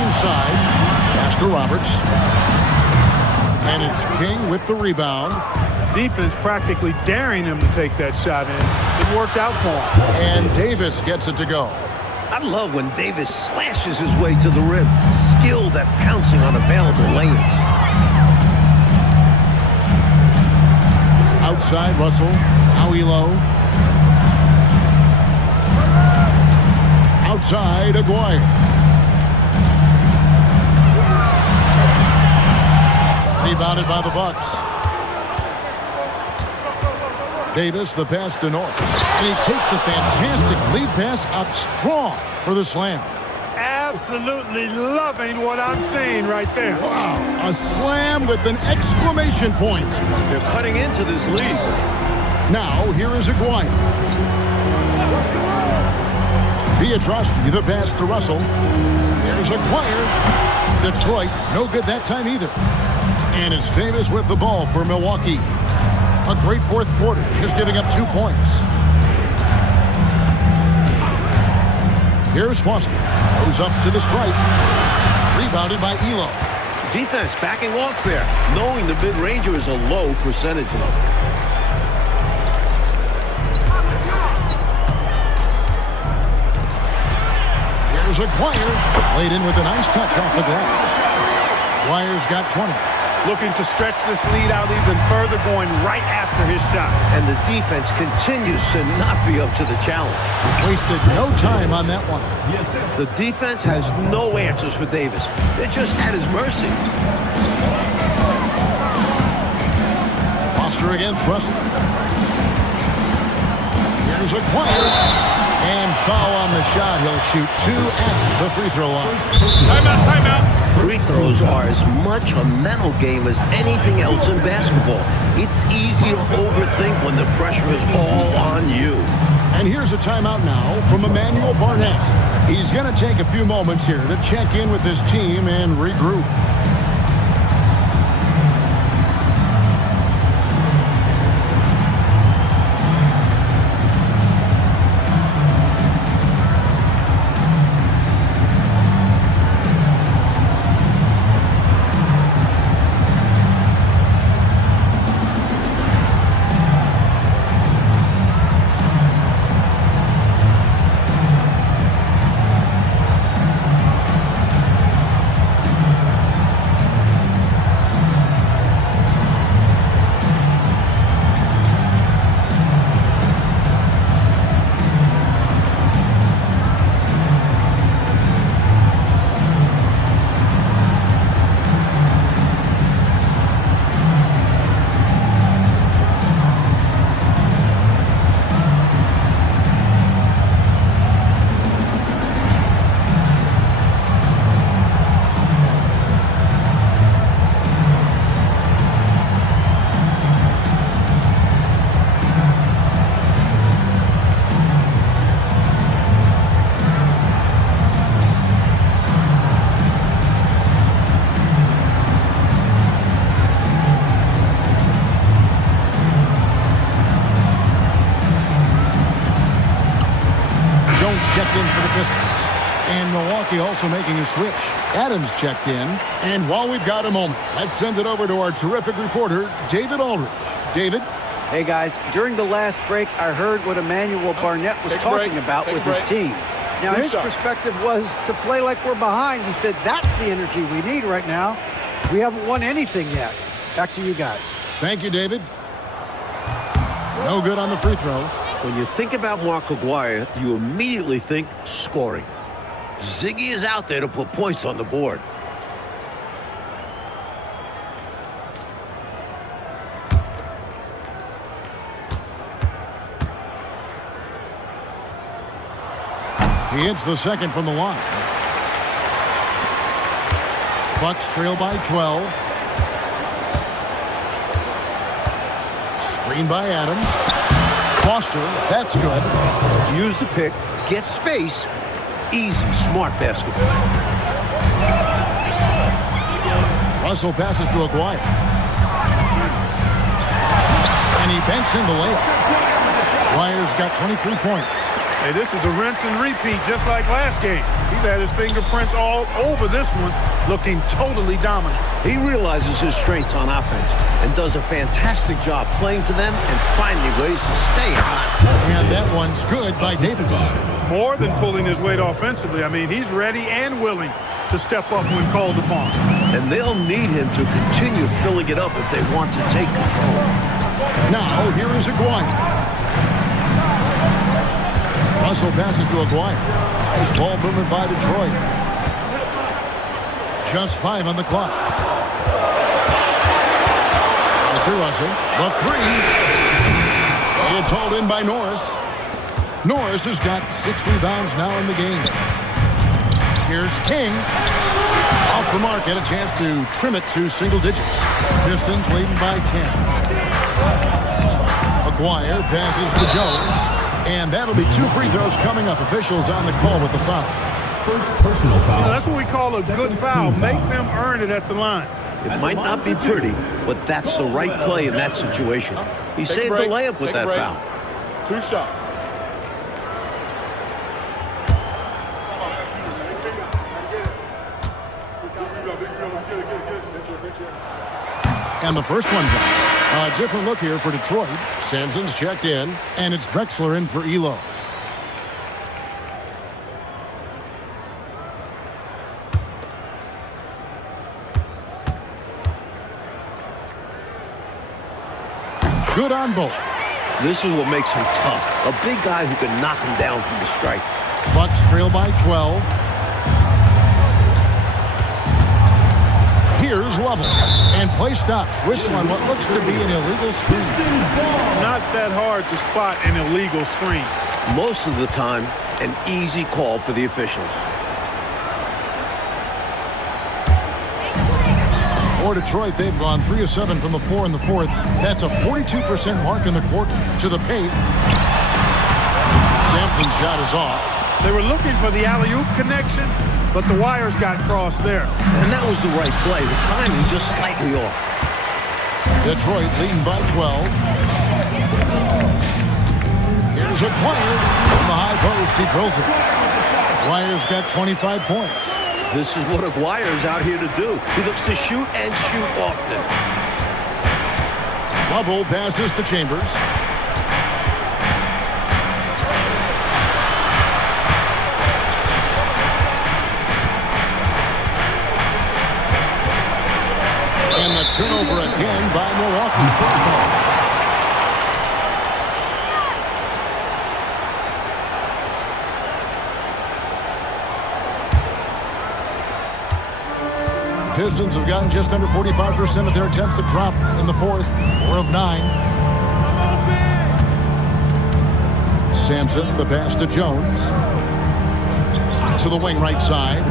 Inside. Pass to Roberts. And it's King with the rebound. Defense practically daring him to take that shot in. It worked out for him. And Davis gets it to go. I love when Davis slashes his way to the rim. Skilled at pouncing on available lanes. Outside, Russell. Now Elo. Outside, Aguirre. Rebounded by the Bucks. Davis, the pass to North. And he takes the fantastic lead pass up strong for the slam. Absolutely loving what I'm seeing right there. Wow, a slam with an exclamation point. They're cutting into this lead. Now, here is Aguirre. Pietrowski, the pass to Russell. Here's Aguirre. Detroit, no good that time either. And it's Davis with the ball for Milwaukee. A great fourth quarter, just giving up 2 points. Here's Foster. Goes up to the stripe. Rebounded by Elo. Defense backing off there, knowing the mid-ranger is a low percentage. Here's Aguirre. Laid in with a nice touch off the glass. Aguirre's got 20. Looking to stretch this lead out even further, going right after his shot. And the defense continues to not be up to the challenge. Wasted no time on that one. The defense has no answers for Davis. They're just at his mercy. Foster against Russell. Here's Aguirre. And foul on the shot. He'll shoot 2 at the free throw line. Timeout, timeout. Free throws are as much a mental game as anything else in basketball. It's easy to overthink when the pressure is all on you. And here's a timeout now from Emmanuel Barnett. He's going to take a few moments here to check in with his team and regroup. checked in for the Pistons. And Milwaukee also making a switch. Adams checked in. And while we've got a moment, let's send it over to our terrific reporter, David Aldridge. David? Hey, guys, during the last break, I heard what Emmanuel Barnett was talking about with his team. Now, his perspective was to play like we're behind. He said that's the energy we need right now. We haven't won anything yet. Back to you guys. Thank you, David. No good on the free throw. When you think about Mark Aguirre, you immediately think scoring. Ziggy is out there to put points on the board. He hits the second from the line. Bucks trail by 12. Screen by Adams. Foster, that's good. Use the pick, get space. Easy, smart basketball. Russell passes to Aguirre. And he banks in the layup. Aguirre's got 23 points. Hey, this is a rinse and repeat just like last game. He's had his fingerprints all over this one, looking totally dominant. He realizes his strengths on offense and does a fantastic job playing to them and finding ways to stay hot. And that one's good by Davis. More than pulling his weight offensively. I mean, he's ready and willing to step up when called upon. And they'll need him to continue filling it up if they want to take control. Now, here is Aguirre. Russell passes to Aguirre. This ball movement by Detroit. Just 5 on the clock. To Russell. The three. It's hauled in by Norris. Norris has got 6 rebounds now in the game. Here's King. Off the mark, had a chance to trim it to single digits. Pistons leading by 10. Aguirre passes to Jones. And that'll be 2 free throws coming up. Officials on the call with the foul. First personal foul. You know, that's what we call a good foul. Make them earn it at the line. It might not be pretty, but that's the right play in that situation. He saved the layup with that foul. 2 shots. And the first one comes. A different look here for Detroit. Sampson's checked in, and it's Drexler in for Elo. Good on both. This is what makes him tough. A big guy who can knock him down from the strike. Bucks trail by 12. Here's Lovell. And play stops. Whistle on what looks to be an illegal screen. Not that hard to spot an illegal screen. Most of the time, an easy call for the officials. For Detroit, they've gone 3 of 7 from the floor in the fourth. That's a 42% mark in the quarter. To the paint. Sampson's shot is off. They were looking for the alley-oop connection, but the wires got crossed there. And that was the right play. The timing just slightly off. Detroit leading by 12. Here's Aguirre from the high post. He drills it. Aguirre's got 25 points. This is what Aguirre's out here to do. He looks to shoot and shoot often. Lovell passes to Chambers. And the turnover again by Milwaukee. Pistons have gotten just under 45% of their attempts to drop in the fourth. 4 of 9. Sampson, the pass to Jones. To the wing right side.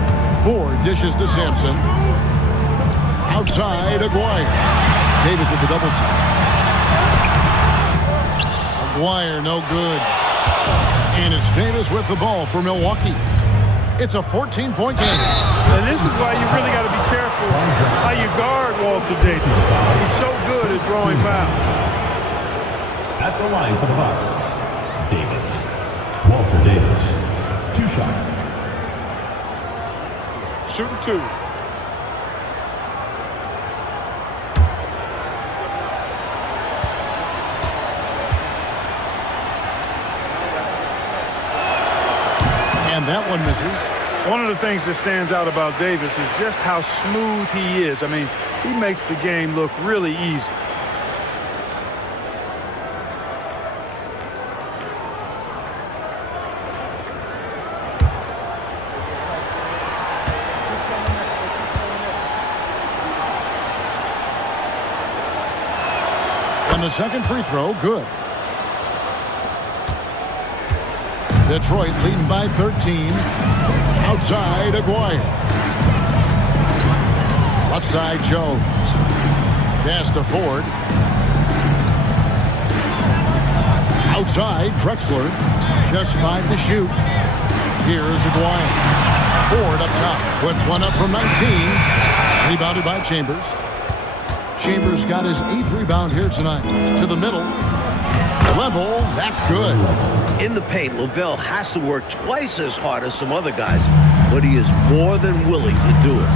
4 dishes to Sampson. Outside, Aguirre. Davis with the double team. Aguirre, no good. And it's Davis with the ball for Milwaukee. It's a 14-point game. And this is why you really got to be careful how you guard Walter Davis. He's so good at drawing fouls. At the line for the Bucks, Davis. Walter Davis. 2 shots. Shooting 2. And that one misses. One of the things that stands out about Davis is just how smooth he is. I mean, he makes the game look really easy. And the second free throw, good. Detroit leading by 13. Outside, Aguirre. Left side, Jones. Pass to Ford. Outside, Drexler. Just 5 to shoot. Here's Aguirre. Ford up top. Puts one up from 19. Rebounded by Chambers. Chambers got his 8th rebound here tonight. To the middle. Level, that's good. In the paint, Lavelle has to work twice as hard as some other guys, but he is more than willing to do it.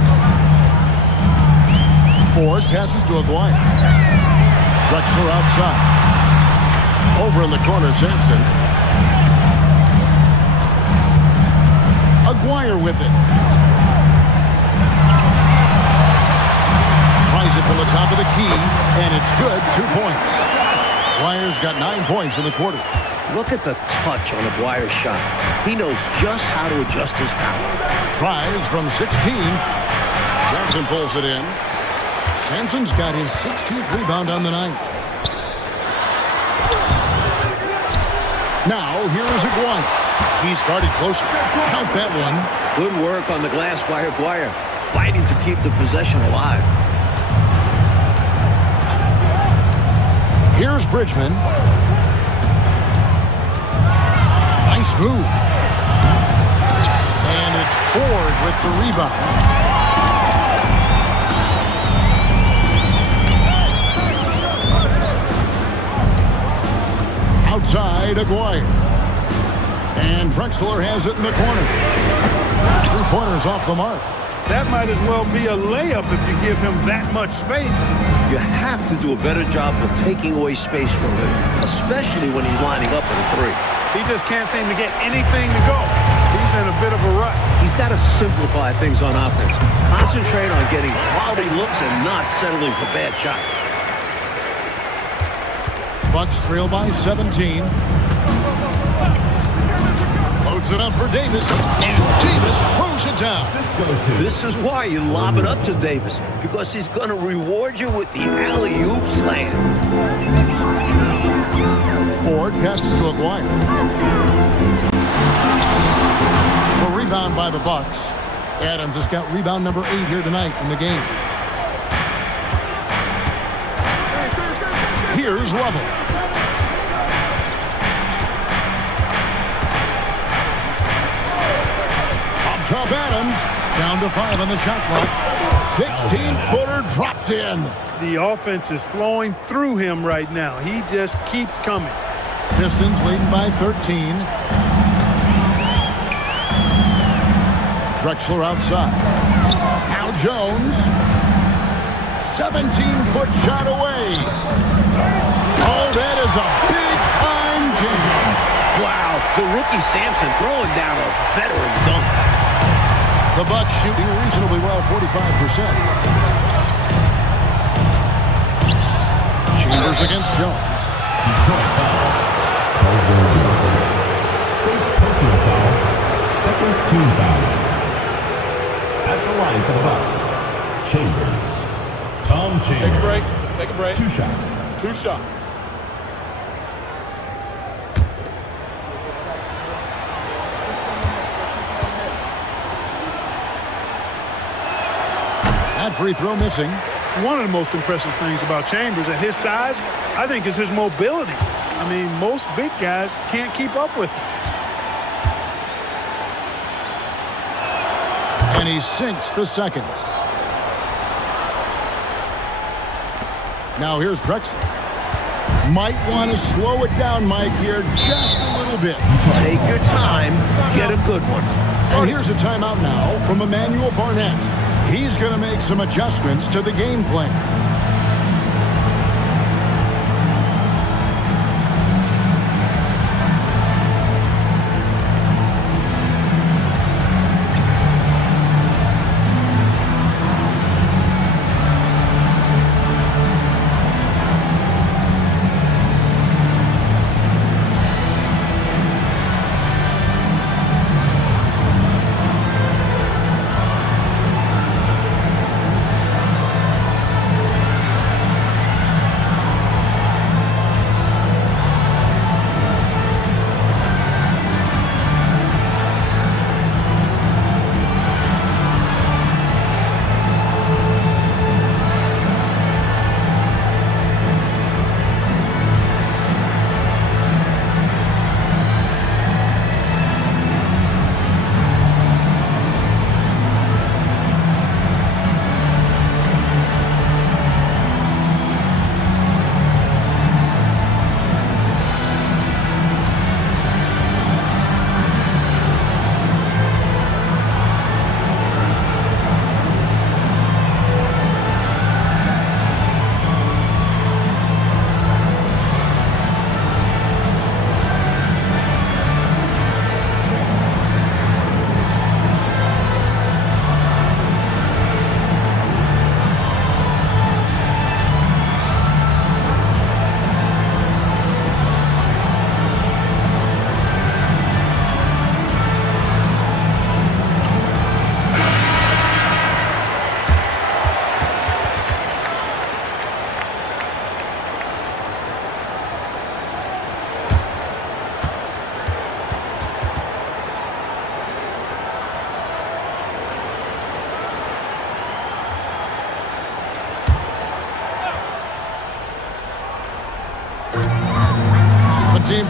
Ford passes to Aguirre. Drexler outside. Over in the corner, Sampson. Aguirre with it. Tries it from the top of the key, and it's good. 2 points. Aguirre's got 9 points in the quarter. Look at the touch on Aguirre's shot. He knows just how to adjust his power. Tries from 16. Sampson pulls it in. Sampson's got his 16th rebound on the night. Now, here's Aguirre. He's guarded closer. Count that one. Good work on the glass by Aguirre, fighting to keep the possession alive. Here's Bridgman. Nice move. And it's Ford with the rebound. Outside, Aguirre. And Drexler has it in the corner. 3-pointers off the mark. That might as well be a layup if you give him that much space. You have to do a better job of taking away space from him, especially when he's lining up at a 3. He just can't seem to get anything to go. He's in a bit of a rut. He's got to simplify things on offense. Concentrate on getting quality looks and not settling for bad shots. Bucks trail by 17. Loads it up for Davis. And Davis throws it down. This is why you lob it up to Davis, because he's going to reward you with the alley-oop slam. Ford passes to Aguirre. The rebound by the Bucks. Adams has got rebound number 8 here tonight in the game. Here's Lovell. Up top Adams. Down to 5 on the shot clock. 16-footer drops in. The offense is flowing through him right now. He just keeps coming. Pistons leading by 13. Drexler outside. Now Jones. 17-foot shot away. Oh, that is a big-time jam. Wow, the rookie Sampson throwing down a veteran dunk. The Bucks shooting reasonably well, 45%. Chambers against Jones. Detroit foul. Caldwell Jones. First personal foul. Second team foul. At the line for the Bucks, Chambers. Tom Chambers. Take a break. Take a break. 2 shots. 2 shots. That free throw missing. One of the most impressive things about Chambers at his size, I think, is his mobility. I mean, most big guys can't keep up with him. And he sinks the second. Now here's Drexler. Might want to slow it down, Mike, here just a little bit. Take your time. Get a good one. And here's a timeout now from Emmanuel Barnett. He's going to make some adjustments to the game plan.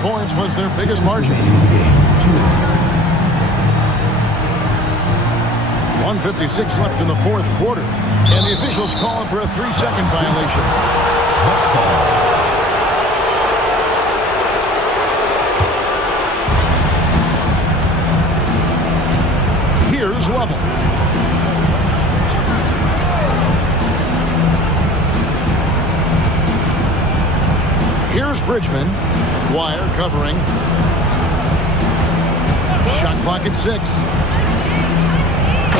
Points was their biggest margin. 1:56 left in the fourth quarter, and the officials calling for a 3-second violation. Here's Level. Here's Bridgman. Aguirre covering. Shot clock at 6.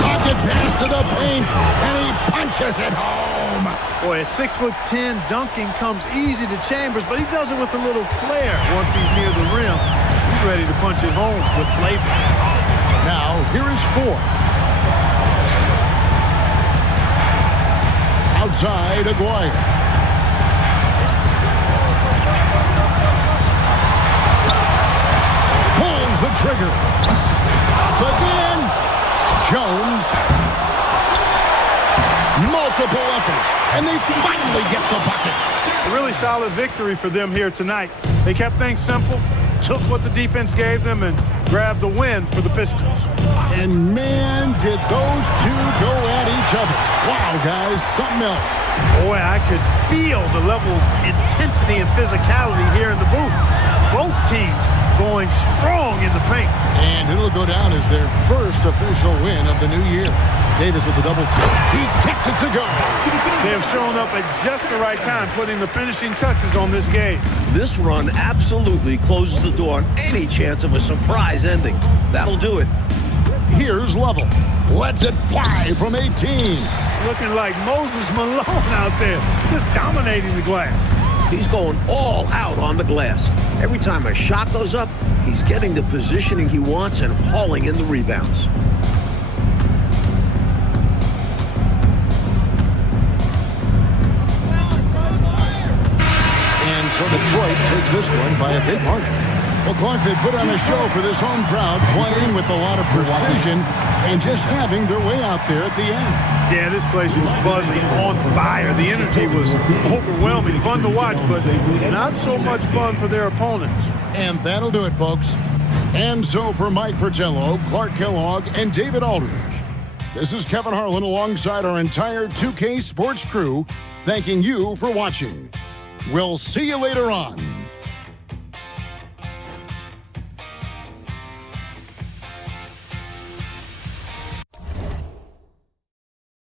Pocket pass to the paint, and he punches it home. Boy, at 6'10", dunking comes easy to Chambers, but he does it with a little flair. Once he's near the rim, he's ready to punch it home with flavor. Now, here is 4. Outside, Aguirre. The trigger. Again. Jones. Multiple efforts, and they finally get the bucket. A really solid victory for them here tonight. They kept things simple, took what the defense gave them, and grabbed the win for the Pistons. And man, did those two go at each other. Wow, guys, something else. Boy, I could feel the level of intensity and physicality here in the booth. Both teams going strong in the paint. And it'll go down as their first official win of the new year. Davis with the double team. He kicks it to go. They have shown up at just the right time, putting the finishing touches on this game. This run absolutely closes the door on any chance of a surprise ending. That'll do it. Here's Level. Lets it fly from 18. Looking like Moses Malone out there, just dominating the glass. He's going all out on the glass. Every time a shot goes up, he's getting the positioning he wants and hauling in the rebounds. And so Detroit takes this one by a big margin. Well, Clark, they put on a show for this home crowd, playing with a lot of precision and just having their way out there at the end. Yeah, this place was buzzing, on fire. The energy was overwhelming, fun to watch, but not so much fun for their opponents. And that'll do it, folks. And so for Mike Fratello, Clark Kellogg, and David Aldridge, this is Kevin Harlan alongside our entire 2K Sports crew, thanking you for watching. We'll see you later on.